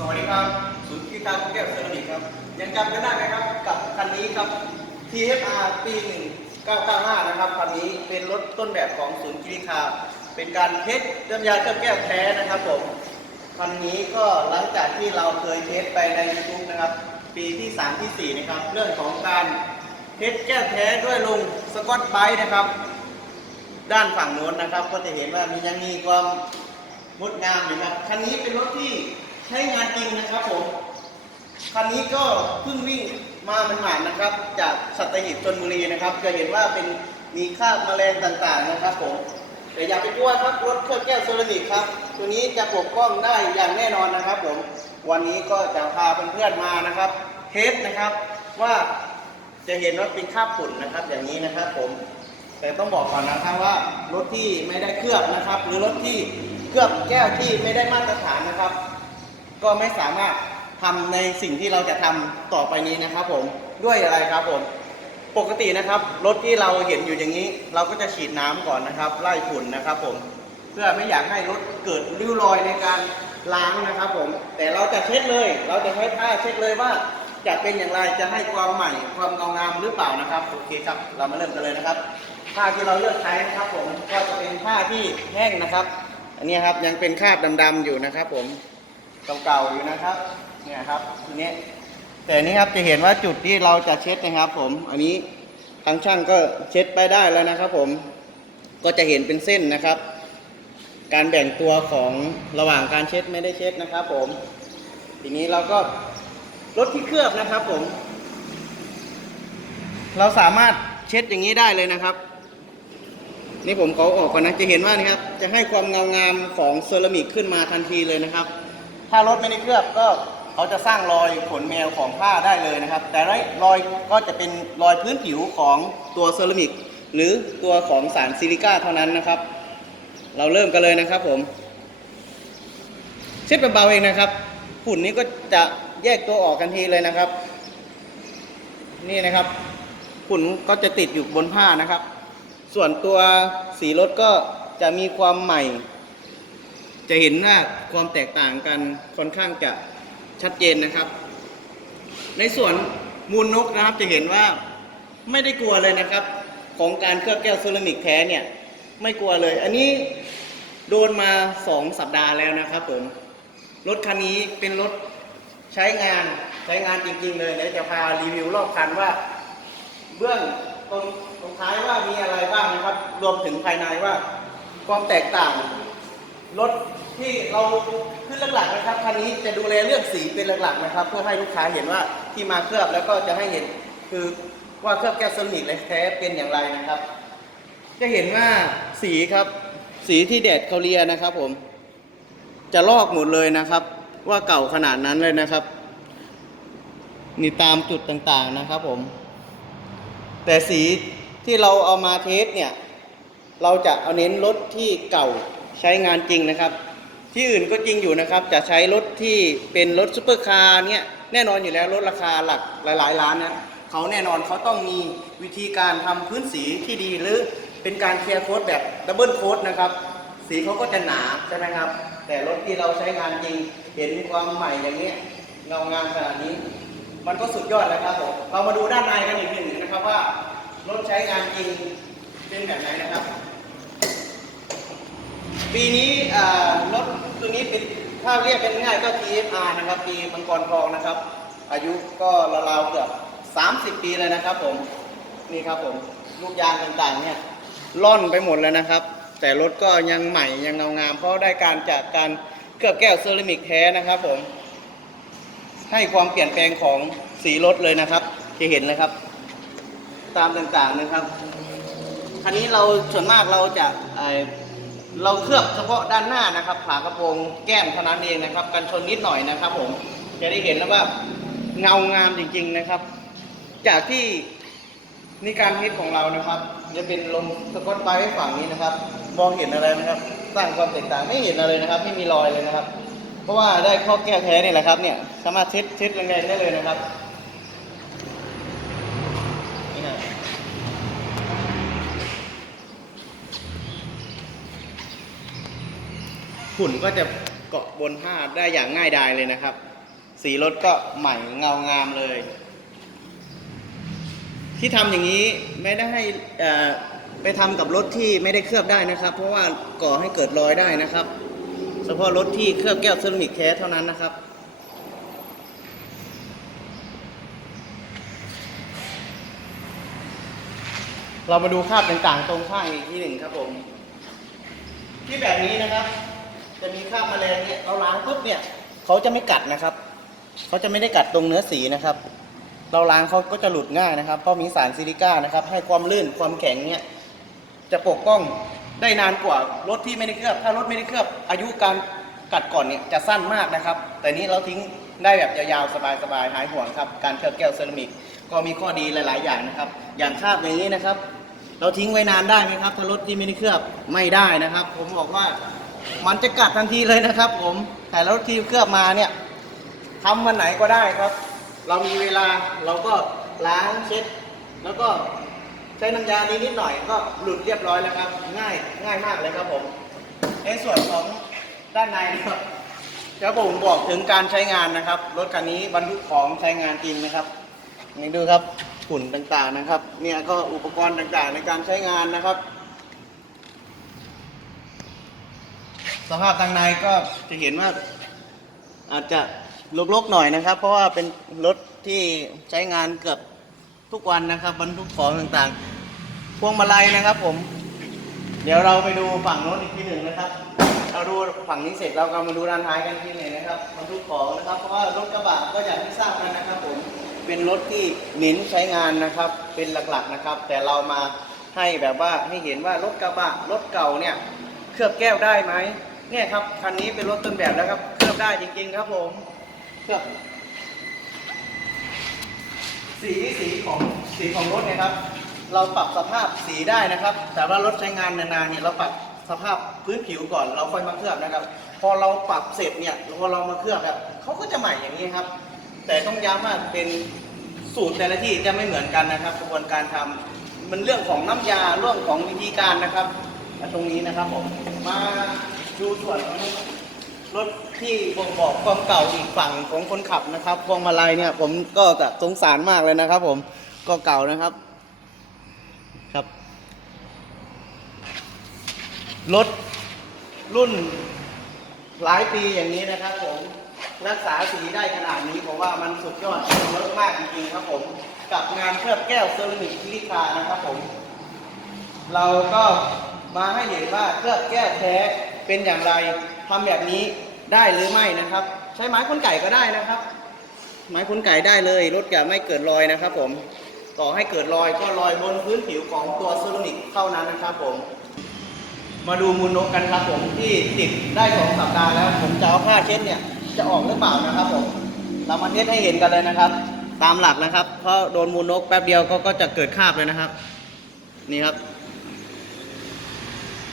สวัสดีครับศูนย์กีฬาแก้วเซรามิกครับ ยังจำกันได้ไหมครับ กับคันนี้ครับ TFR ปี1995นะครับคันนี้เป็นรถต้นแบบของศูนย์กีฬาเป็นการเทสน้ำยาเคลือบแก้วแท้นะครับผมคันนี้ก็หลังจากที่เราเคยเทสไปใน YouTube นะครับ ปีที่ 3 ที่ 4 นะครับ เรื่องของการเทสแก้วแท้ด้วยลงสกอตไบรท์นะครับ ด้านฝั่งโน้นนะครับ ก็จะเห็นว่ามียังมีความงดงามอยู่ครับคันนี้เป็นรถที่ ใช้งานจริงนะครับผมคันนี้ก็เพิ่งวิ่งมามันหมาดๆนะครับ จากสัตหีบชนบุรีนะครับจะเห็นว่าเป็นมีคราบแมลงต่างๆนะครับผมแต่อย่าไปกลัวครับรถเครื่องแก้วเซรามิกครับ ตัวนี้จะปกป้องได้อย่างแน่นอนนะครับผมวันนี้ก็จะพาเพื่อนๆมานะครับเทสนะครับว่าจะเห็นว่าเป็นคราบฝุ่นนะครับ อย่างนี้นะครับผม แต่ต้องบอกก่อนนะครับว่ารถที่ไม่ได้เคลือบนะครับ หรือรถที่เคลือบแก้วที่ไม่ได้มาตรฐานนะครับ ก็ไม่สามารถทำในสิ่งที่เราจะทำต่อไปนี้นะครับผมด้วยอะไรครับผม ปกตินะครับรถที่เราเห็นอยู่อย่างนี้ เราก็จะฉีดน้ำก่อนนะครับไล่ฝุ่นนะครับผมเพื่อไม่อยากให้รถเกิดริ้วรอยในการล้างนะครับผม แต่เราจะเช็ดเลย เราจะใช้ผ้าเช็ดเลยว่าจะเป็นอย่างไรจะให้ความใหม่ความเงางามหรือเปล่านะครับโอเคครับ เรามาเริ่มกันเลยนะครับผ้าที่เราเลือกใช้นะครับผมก็จะเป็นผ้าที่แห้งนะครับ อันนี้ครับยังเป็นคราบดำๆอยู่นะครับผม เก่าๆอยู่นะครับเนี่ยครับทีนี้แต่นี่ครับจะเห็นว่าจุดที่เราจะเช็ดนะครับ ผมอันนี้ทางช่างก็เช็ดไปได้แล้วนะครับ ผมก็จะเห็นเป็นเส้นนะครับ การแบ่งตัวของระหว่างการเช็ดไม่ได้เช็ดนะครับ ผม ทีนี้เราก็ลดที่เคลือบนะครับ ผม เราสามารถเช็ดอย่างนี้ได้เลยนะครับ นี่ผมเขาออกก่อนนะจะเห็นว่านี่ครับ จะให้ความเงางามของเซรามิกขึ้นมาทันทีเลยนะครับ ถ้ารถไม่ได้เคลือบก็เขาจะสร้างรอยขนแมวของผ้าได้เลยนะครับ แต่รอยก็จะเป็นรอยพื้นผิวของตัวเซรามิก หรือตัวของสารซิลิก้าเท่านั้นนะครับ เราเริ่มกันเลยนะครับผม เช็ดเบาๆเองนะครับฝุ่นนี้ก็จะแยกตัวออกกันทีเลยนะครับ นี่นะครับฝุ่นก็จะติดอยู่บนผ้านะครับ ส่วนตัวสีรถก็จะมีความใหม่ จะเห็นว่าความแตกต่างกันค่อนข้างจะชัดเจนนะครับ ในส่วนมูลนกนะครับจะเห็นว่าไม่ได้กลัวเลยนะครับ ของการเคลือบแก้วเซรามิกแท้เนี่ยไม่กลัวเลย อันนี้โดนมา 2 สัปดาห์แล้วนะครับผมรถคันนี้เป็นรถใช้งานใช้งานจริงๆเลยเดี๋ยวจะพารีวิวรอบคันว่า เบื้องตรงตรงท้ายว่ามีอะไรบ้างนะครับ รวมถึงภายในว่า ความแตกต่างรถ ที่เราขึ้นหลักๆนะครับคันนี้จะดูแลเรื่องสีเป็นหลักๆนะครับ เพื่อให้ลูกค้าเห็นว่าที่มาเคลือบแล้วก็จะให้เห็นคือว่าเคลือบแก้วเซรามิกเลยแท้เป็นอย่างไรนะครับ จะเห็นว่าสีครับ สีที่แดดเขาเลียนะครับ ผม จะลอกหมดเลยนะครับ ว่าเก่าขนาดนั้นเลยนะครับนี่ตามจุดต่างๆนะครับ ผม แต่สีที่เราเอามาเทสเนี่ย เราจะเอาเน้นรถที่เก่าใช้งานจริงนะครับ ที่อื่นก็จริงอยู่นะครับ จะใช้รถที่เป็นรถซุปเปอร์คาร์เนี่ยแน่นอนอยู่แล้วรถราคาหลักหลายๆล้านนะเขาแน่นอนเขาต้องมีวิธีการทำพื้นสีที่ดีหรือเป็นการเคลียร์โค้ดแบบดับเบิลโค้ดนะครับ สีเขาก็จะหนาใช่ไหมครับ แต่รถที่เราใช้งานจริงเห็นความใหม่อย่างนี้ยเงางามขนาดนี้ มันก็สุดยอดแล้วครับผมเรามาดูด้านในกันอีกหนึ่งนะครับว่ารถใช้งานจริงเป็นแบบไหนนะครับ ปีนี้รถตัวนี้เป็นถ้าเรียกกันง่ายก็ TFR นะครับปีมังกรทองนะครับ อายุก็ราวๆเกือบ 30 ปีเลยนะครับผมนี่ครับผมลูกยางต่างๆเนี่ยล่อนไปหมดแล้วนะครับ แต่รถก็ยังใหม่ยังเงางามเพราะได้การจากการเคลือบแก้วเซรามิกแท้นะครับผม ให้ความเปลี่ยนแปลงของสีรถเลยนะครับ จะเห็นเลยครับ ตามต่างๆนะครับ คันนี้เราส่วนมากเราจะ เราเคลือบเฉพาะด้านหน้านะครับ ฝากระโปรงแก้มเท่านั้นเองนะครับ กันชนนิดหน่อยนะครับ ผมจะได้เห็นแล้วว่าเงางามจริง ๆนะครับ จากที่นี่การเทสของเรานะครับ จะเป็นลงสกอตไบรท์ฝั่งนี้นะครับ มองเห็นอะไรไหมครับสร้างความแตกต่างไม่เห็นอะไรนะครับ ไม่มีรอยเลยนะครับ เพราะว่าได้ข้อแก้แท้นี่แหละครับเนี่ยสามารถเช็ดเช็ดแรงๆได้เลยนะครับนี่นะ ฝุ่นก็จะเกาะบนผ้าได้อย่างง่ายดายเลยนะครับ สีรถก็ใหม่เงางามเลย ที่ทำอย่างนี้ไม่ได้ให้ไปทำกับรถที่ไม่ได้เคลือบได้นะครับ เพราะว่าก่อให้เกิดรอยได้นะครับ เฉพาะรถที่เคลือบแก้วเซรามิกแท้เท่านั้นนะครับเรามาดูคราบต่างๆตรงข้างอีกที่หนึ่งครับผม ที่แบบนี้นะครับ จะมีคราบแมลงเนี่ยเราล้างปุ๊บเนี่ยเขาจะไม่กัดนะครับเขาจะไม่ได้กัดตรงเนื้อสีนะครับ เราล้างเขาก็จะหลุดง่ายนะครับ เพราะมีสารซิลิก้านะครับ ให้ความลื่นความแข็งเนี่ยจะปกป้องได้นานกว่ารถที่ไม่ได้เคลือบ ถ้ารถไม่ได้เคลือบอายุการกัดก่อนเนี่ยจะสั้นมากนะครับ แต่นี้เราทิ้งได้แบบยาวๆสบายๆหายห่วงครับการเคลือบแก้วเซรามิกก็มีข้อดีหลายๆ อย่างนะครับ อย่างคราบอย่างนี้นะครับ เราทิ้งไว้นานได้ไหมครับ ถ้ารถที่ไม่ได้เคลือบไม่ได้นะครับ ผมบอกว่า มันจะกัดทันทีเลยนะครับ ผมแต่รถที่เคลือบมาเนี่ยทำวันไหนก็ได้ครับ เรามีเวลาเราก็ล้างเช็ด แล้วก็ใช้น้ำยานิดนิดหน่อยก็หลุดเรียบร้อยแล้วครับ ง่ายง่ายมากเลยครับผมในส่วนของด้านในนะครับเดี๋ยวผมบอกถึงการใช้งานนะครับ รถคันนี้บรรทุกของใช้งานจริงนะครับนี่ดูครับฝุ่นต่างๆนะครับ เนี่ยก็อุปกรณ์ต่างๆ ในการใช้งานนะครับ สภาพทางในก็จะเห็นว่าอาจจะลกๆหน่อยนะครับ เพราะว่าเป็นรถที่ใช้งานเกือบทุกวันนะครับบรรทุกของต่างๆ พวงมาลัยนะครับ ผม เดี๋ยวเราไปดูฝั่งโน้นอีกทีหนึ่งนะครับ เราดูฝั่งนี้เสร็จเราก็มาดูด้านท้ายกันอีกทีหนึ่งนะครับบรรทุกของนะครับ เพราะว่ารถกระบะก็อย่างที่ทราบกันนะครับ ผมเป็นรถที่เน้นใช้งานนะครับ เป็นหลักๆนะครับ แต่เรามาให้แบบว่าให้เห็นว่ารถกระบะรถเก่าเนี่ย เคลือบแก้วได้ไหม เนี่ยครับคันนี้เป็นรถต้นแบบแล้วครับเคลือบได้จริงๆครับผมเคลือบสีสีของสีของรถเนี่ยครับ เราปรับสภาพสีได้นะครับ แต่ว่ารถใช้งานนานๆเนี่ยเราปรับสภาพพื้นผิวก่อนเราค่อยมาเคลือบนะครับ พอเราปรับเสร็จเนี่ยพอเรามาเคลือบแบบเขาก็จะใหม่อย่างนี้ครับ แต่ต้องย้ำว่าเป็นสูตรแต่ละที่จะไม่เหมือนกันนะครับ กระบวนการทำมันเรื่องของน้ำยาเรื่องของวิธีการนะครับตรงนี้นะครับผมมา ดูส่วนรถที่บ่งบอกความเก่าอีกฝั่งของคนขับนะครับพวงมาลัยเนี่ย ผมก็จะสงสารมากเลยนะครับ ผมก็เก่านะครับ ครับรถรุ่นหลายปีอย่างนี้นะครับ ผมรักษาสีได้ขนาดนี้ผมว่ามันสุดยอดเยอะมากจริงๆครับ ผมกับงานเคลือบแก้วเซรามิกทิลิคานะครับ ผม เราก็มาให้เห็นว่าเคลือบแก้วแท้ เป็นอย่างไรทำแบบนี้ได้หรือไม่นะครับ ใช้ไม้ขนไก่ก็ได้นะครับ ไม้ขนไก่ได้เลยรถจะไม่เกิดรอยนะครับ ผมต่อให้เกิดรอยก็รอยบนพื้นผิวของตัวเซรามิกเท่านั้นนะครับ ผม มาดูมูลนกกันครับ ผมที่ติดได้สองสัปดาห์แล้ว ผมจะเอาผ้าเช็ดเนี่ยจะออกหรือเปล่านะครับ ผม เรามาเทสให้เห็นกันเลยนะครับ ตามหลักนะครับ เพราะโดนมูลนกแป๊บเดียวก็ก็จะเกิดคราบเลยนะครับ นี่ครับ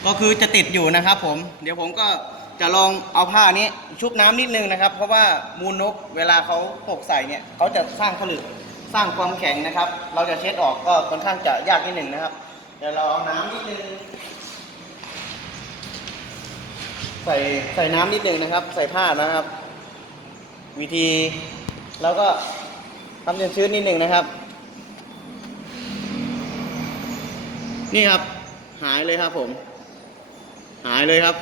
ก็คือจะติดอยู่นะครับผม เดี๋ยวผมก็จะลองเอาผ้านี้ชุบน้ำนิดนึงนะครับ เพราะว่ามูลนกเวลาเขาตกใส่เนี่ยเขาจะสร้างผลึกสร้างความแข็งนะครับ เราจะเช็ดออกก็ค่อนข้างจะยากนิดหนึ่งนะครับ เดี๋ยวเราเอาน้ำนิดนึงใส่ใส่น้ำนิดนึงนะครับ ใส่ผ้านะครับ วิธีแล้วก็ทำชื้นนิดหนึ่งนะครับ นี่ครับหายเลยครับผม หายเลยครับ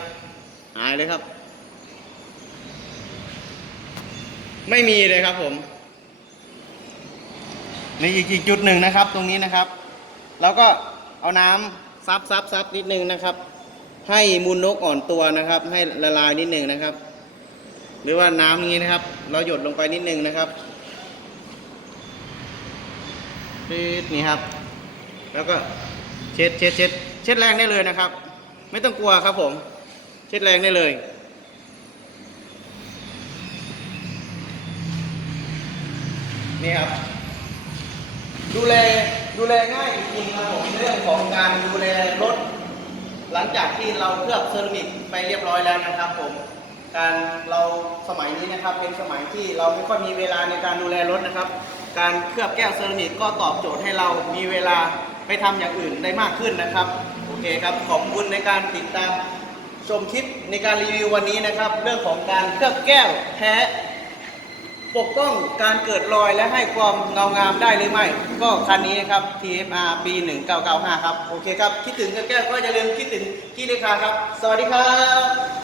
หายเลยครับ ไม่มีเลยครับผมในอีกอีกจุดหนึ่งนะครับ ตรงนี้นะครับ แล้วก็เอาน้ำซับซับซับนิดนึงนะครับ ให้มูลนกอ่อนตัวนะครับ ให้ละลายนิดนึงนะครับ หรือว่าน้ำนี้นะครับ เราหยดลงไปนิดนึงนะครับนี่ครับ แล้วก็เช็ดเช็ดเช็ดเช็ดแรงได้เลยนะครับ ไม่ต้องกลัวครับผม เช็ดแรงได้เลย นี่ครับ ดูแลดูแลง่ายจริงครับผมเรื่องของการดูแลรถ หลังจากที่เราเคลือบเซรามิกไปเรียบร้อยแล้วนะครับผมการเราสมัยนี้นะครับเป็นสมัยที่เราไม่ค่อยมีเวลาในการดูแลรถนะครับ การเคลือบแก้วเซรามิกก็ตอบโจทย์ให้เรามีเวลาไปทำอย่างอื่นได้มากขึ้นนะครับ เคครับขอบคุณในการติดตามชมคลิปในการรีวิววันนี้นะครับ เรื่องของการเคลือบแก้วแท้ปกป้องการเกิดรอยและให้ความเงางามได้หรือไม่ ก็คันนี้นะครับ TFR ปี 1995 ครับ โอเคครับ คิดถึงเคลือบแก้วก็อย่าลืมคิดถึงที่เลขาครับ สวัสดีครับ